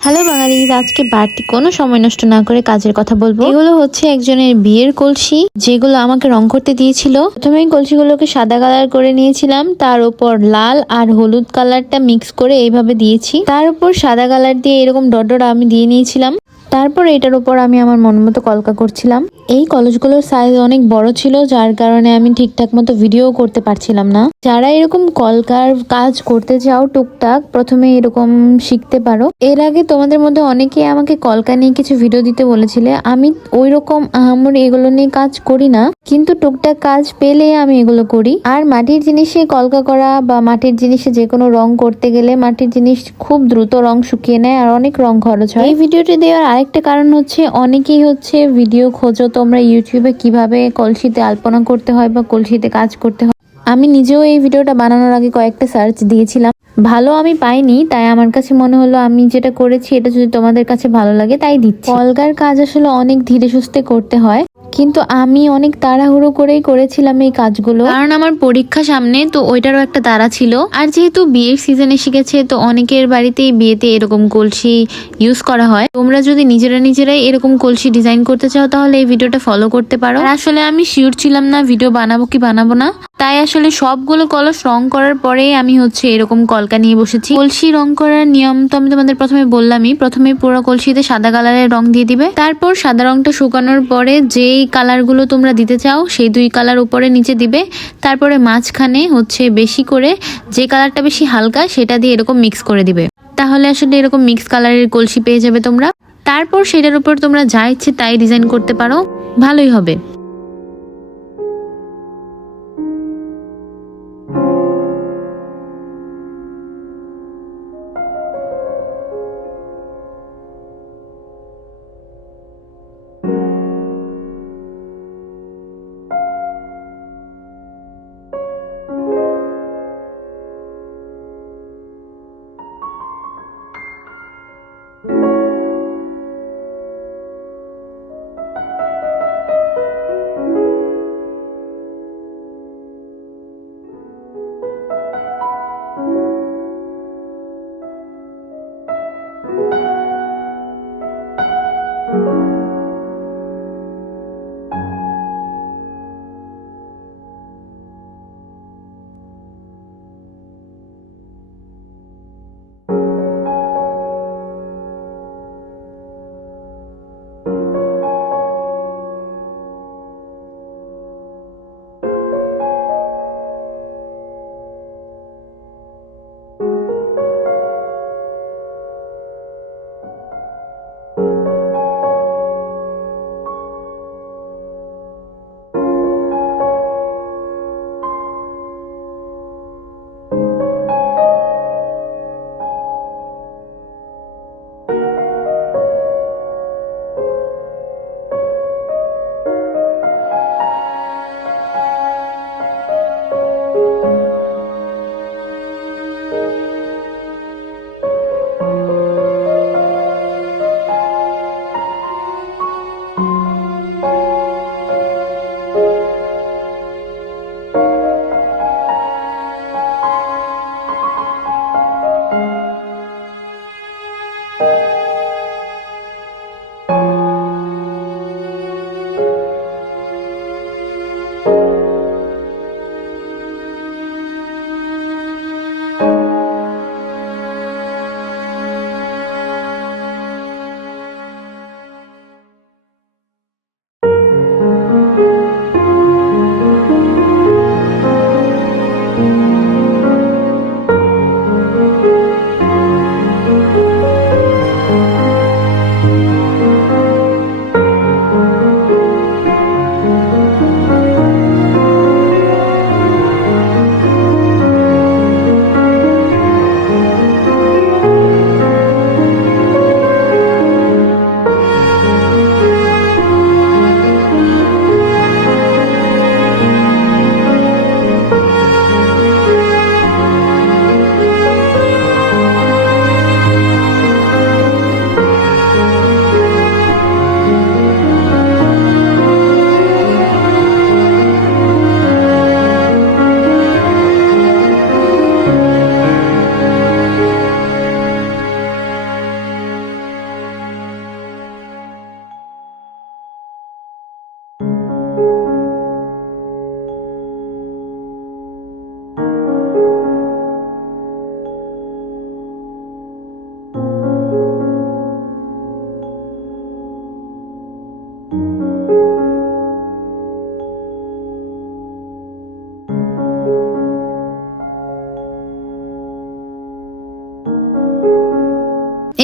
Hello বাঙালির, আজকে বাড়তি কোনো সময় নষ্ট না করে কাজের কথা বলব। এগুলো হচ্ছে একজনের বিয়ের কলসি, যেগুলো আমাকে রং করতে দিয়েছিল। প্রথমেই কলসিগুলোকে সাদা কালার করে নিয়েছিলাম, তার উপর লাল আর হলুদ কালারটা মিক্স করে এইভাবে দিয়েছি। তার উপর সাদা কালার দিয়ে এরকম ডট ডট আমি দিয়ে নিয়েছিলাম। তারপর এটার উপর আমি আমার মন মতো কলকা করছিলাম। এই কলেজগুলোর সাইজ অনেক বড় ছিল, যার কারণে আমি ঠিকঠাক মতো ভিডিও করতে পারছিলাম না। যারা এরকম কলকার কাজ করতে চাও টুকটাক, প্রথমে এরকম শিখতে পারো। এর আগে তোমাদের মধ্যে অনেকেই আমাকে কলকা নিয়ে কিছু ভিডিও দিতে বলেছিলে। আমি ওই রকম আহামরি এগুলো নিয়ে কাজ করি না, কিন্তু টুকটাক কাজ পেলে আমি এগুলো করি। আর মাটির জিনিসে কলকা করা বা মাটির জিনিসে যে কোনো রং করতে গেলে মাটির জিনিস খুব দ্রুত রং শুকিয়ে নেয় আর অনেক রং খরচ হয়। এই ভিডিওটি দেওয়ার আরেকটা কারণ হচ্ছে, অনেকেই হচ্ছে ভিডিও খোঁজো তোমরা ইউটিউবে কীভাবে কলসিতে আলপনা করতে হয় বা কলসিতে কাজ করতে হয়? আমি নিজেও এই ভিডিওটা বানানোর আগে কয়েকটা সার্চ দিয়েছিলাম। ভালো আমি পাইনি, তাই আমার কাছে মনে হলো আমি যেটা করেছি, এটা যদি তোমাদের কাছে ভালো লাগে, তাই দিচ্ছি। কলকার কাজ আসলে অনেক ধীরে সুস্থে করতে হয়। কিন্তু আমি অনেক তাড়াহুড়ো করেই করেছিলাম এই কাজগুলো। কারণ আমার পরীক্ষা সামনে, তো ওইটারও একটা তাড়া ছিল। আর যেহেতু বিয়ের সিজন গেছে তো অনেকের বাড়িতেই বিয়েতে এরকম কলসি ইউজ করা হয়। তোমরা যদি নিজেরা নিজেরাই এরকম কলসি ডিজাইন করতে চাও, তাহলে এই ভিডিওটা ফলো করতে পারো। আসলে আমি শিওর ছিলাম না ভিডিও বানাবো কি বানাবো না। তাই আসলে সবগুলো কলস রং করার পরেই আমি হচ্ছে এরকম কলকা নিয়ে বসেছি। কলসি রং করার নিয়ম তো আমি তোমাদের প্রথমে বললামই। প্রথমে পুরো কলসিতে সাদা কালারের রং দিয়ে দিবে। তারপর সাদা রংটা শুকানোর পরে যেই কালারগুলো তোমরা দিতে চাও, সেই দুই কালার উপরে নিচে দিবে। তারপরে মাঝখানে হচ্ছে বেশি করে যে কালারটা বেশি হালকা, সেটা দিয়ে এরকম মিক্স করে দিবে। তাহলে আসলে এরকম মিক্স কালারের কলসি পেয়ে যাবে তোমরা। তারপর সেটার উপর তোমরা যা ইচ্ছে তাই ডিজাইন করতে পারো। ভালোই হবে।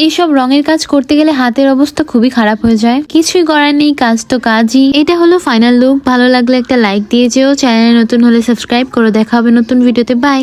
এইসব রঙের কাজ করতে গেলে হাতের অবস্থা খুবই খারাপ হয়ে যায়। কিছুই করার নেই, কাজ তো কাজই। এটা হলো ফাইনাল লুক ভালো লাগলে একটা লাইক দিয়ে যেও। চ্যানেলে নতুন হলে সাবস্ক্রাইব করে। দেখা হবে নতুন ভিডিওতে বাই